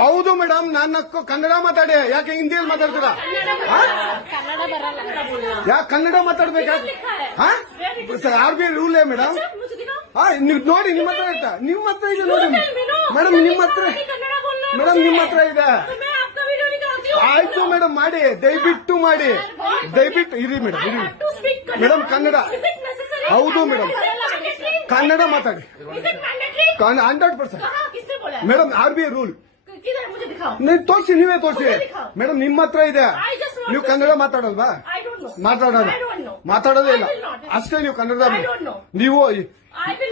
ಹೌದು ಮೇಡಮ್, ನನ್ನ ಕನ್ನಡ ಮಾತಾಡಿ, ಯಾಕೆ ಹಿಂದಿಯಲ್ಲಿ ಮಾತಾಡ್ತೀರಾ? ಯಾಕೆ ಕನ್ನಡ ಮಾತಾಡ್ಬೇಕಾ? RBI rule madam. ನೀವು ನೋಡಿ, ನಿಮ್ಮ ಹತ್ರ ಇತ್ತ, ನಿಮ್ಮ ಹತ್ರ ಇದೆ ನೋಡಿ ಮೇಡಮ್, ನಿಮ್ಮ ಹತ್ರ ಮೇಡಮ್, ನಿಮ್ಮ ಹತ್ರ ಇದೆ. ಆಯ್ತು ಮೇಡಮ್, ಮಾಡಿ, ದಯವಿಟ್ಟು ಮಾಡಿ, ದಯವಿಟ್ಟು ಇರಿ ಮೇಡಮ್, ಇರಿ ಮೇಡಮ್. ಕನ್ನಡ ಹೌದು ಮೇಡಮ್, ಕನ್ನಡ ಮಾತಾಡಿ 100%. ಮೇಡಮ್ RBI ರೂಲ್ ನೀವು ತೋರಿಸಿ, ನೀವೇ ತೋರಿಸಿ ಮೇಡಮ್, ನಿಮ್ಮ ಹತ್ರ ಇದೆ. ನೀವು ಕನ್ನಡ ಮಾತಾಡಲ್ವಾ? ಮಾತಾಡೋದೇ ಇಲ್ಲ ಅಷ್ಟೇ. ನೀವು ಕನ್ನಡ ನೀವು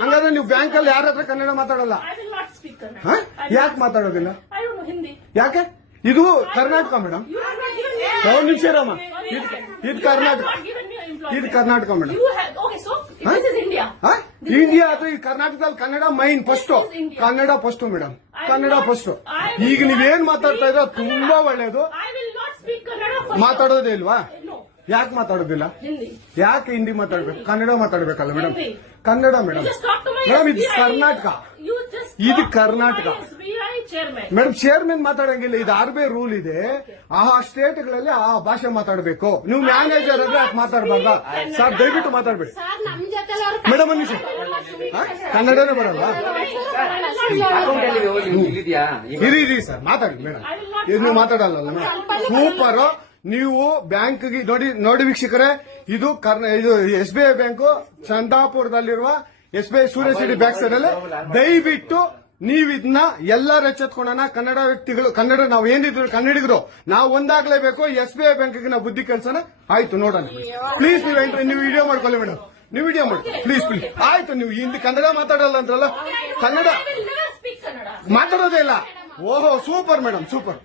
ಹಂಗಾದ್ರೆ ನೀವು ಬ್ಯಾಂಕ್ ಅಲ್ಲಿ ಯಾರ ಹತ್ರ ಕನ್ನಡ ಮಾತಾಡಲ್ಲ? ಯಾಕೆ ಮಾತಾಡೋದಿಲ್ಲ? ಯಾಕೆ? ಇದು ಕರ್ನಾಟಕ ಮೇಡಮ್. ಒಂದು ನಿಮಿಷ ರಾಮ, ಇದು ಕರ್ನಾಟಕ, ಇದು ಕರ್ನಾಟಕ ಮೇಡಮ್. ಇಂಡಿಯಾ ಅಥವಾ ಈ ಕರ್ನಾಟಕದಲ್ಲಿ Kannada main first, Kannada first madam, Kannada first. ಈಗ ನೀವೇನ್ ಮಾತಾಡ್ತಾ ಇದ್ರೆ ತುಂಬಾ ಒಳ್ಳೇದು. ಮಾತಾಡೋದೇ ಇಲ್ವಾ? ಯಾಕೆ ಮಾತಾಡೋದಿಲ್ಲ? ಯಾಕೆ ಹಿಂದಿ ಮಾತಾಡ್ಬೇಕು? ಕನ್ನಡ ಮಾತಾಡ್ಬೇಕಲ್ಲ ಮೇಡಮ್. ಕನ್ನಡ ಮೇಡಮ್. ಮೇಡಮ್ ಇದು ಕರ್ನಾಟಕ, ಇದು ಕರ್ನಾಟಕ ಮೇಡಮ್. ಚೇರ್ಮನ್ ಮಾತಾಡಂಗಿಲ್ಲ, ಇದು RBI ರೂಲ್ ಇದೆ. ಆ ಸ್ಟೇಟ್ಗಳಲ್ಲಿ ಆ ಭಾಷೆ ಮಾತಾಡಬೇಕು. ನೀವು ಮ್ಯಾನೇಜರ್ ಅಂದ್ರೆ ಯಾಕೆ ಮಾತಾಡಬಾರ್ದ? ಸರ್ ದಯವಿಟ್ಟು ಮಾತಾಡ್ಬೇಡಿ ಮೇಡಮ್. ಒಂದು ನಿಮಿಷ, ಕನ್ನಡನೇ ಬರಲ್ಲ? ಇರಿ ಸರ್, ಮಾತಾಡಿ ಮೇಡಮ್. ಇದು ನೀವು ಮಾತಾಡಲ್ಲ ಮೇಡಮ್. ಸೂಪರ್. ನೀವು ಬ್ಯಾಂಕ್ಗೆ ನೋಡಿ ವೀಕ್ಷಕರೇ, ಇದು SBI ಬ್ಯಾಂಕು ಚಂದಾಪುರದಲ್ಲಿರುವ SBI ಸೂರ್ಯಸಿಟಿ ಬ್ಯಾಕ್ ಸೈಡ್ ಅಲ್ಲಿ. ದಯವಿಟ್ಟು ನೀವು ಇದನ್ನ ಎಲ್ಲರೂ ಎಚ್ಚೆತ್ಕೊಳ್ಳೋಣ. ಕನ್ನಡ ವ್ಯಕ್ತಿಗಳು, ಕನ್ನಡ ನಾವು ಏನಿದ್ರು ಕನ್ನಡಿಗರು, ನಾವು ಒಂದಾಗ್ಲೇಬೇಕು. SBI ಬ್ಯಾಂಕ್ಗೆ ನಾವು ಬುದ್ಧಿ ಕಲ್ಸೋಣ. ಆಯ್ತು, ನೋಡೋಣ ಪ್ಲೀಸ್. ನೀವು ವಿಡಿಯೋ ಮಾಡ್ಕೊಳ್ಳಿ ಮೇಡಮ್, ನೀವು ವಿಡಿಯೋ ಮಾಡಿ ಪ್ಲೀಸ್ ಪ್ಲೀಸ್. ಆಯ್ತು, ನೀವು ಹಿಂದಿ ಕನ್ನಡ ಮಾತಾಡಲ್ಲ ಅಂದ್ರಲ್ಲ, ಕನ್ನಡ ಮಾತಾಡೋದೇ ಇಲ್ಲ. ಓಹೋ, ಸೂಪರ್ ಮೇಡಮ್, ಸೂಪರ್.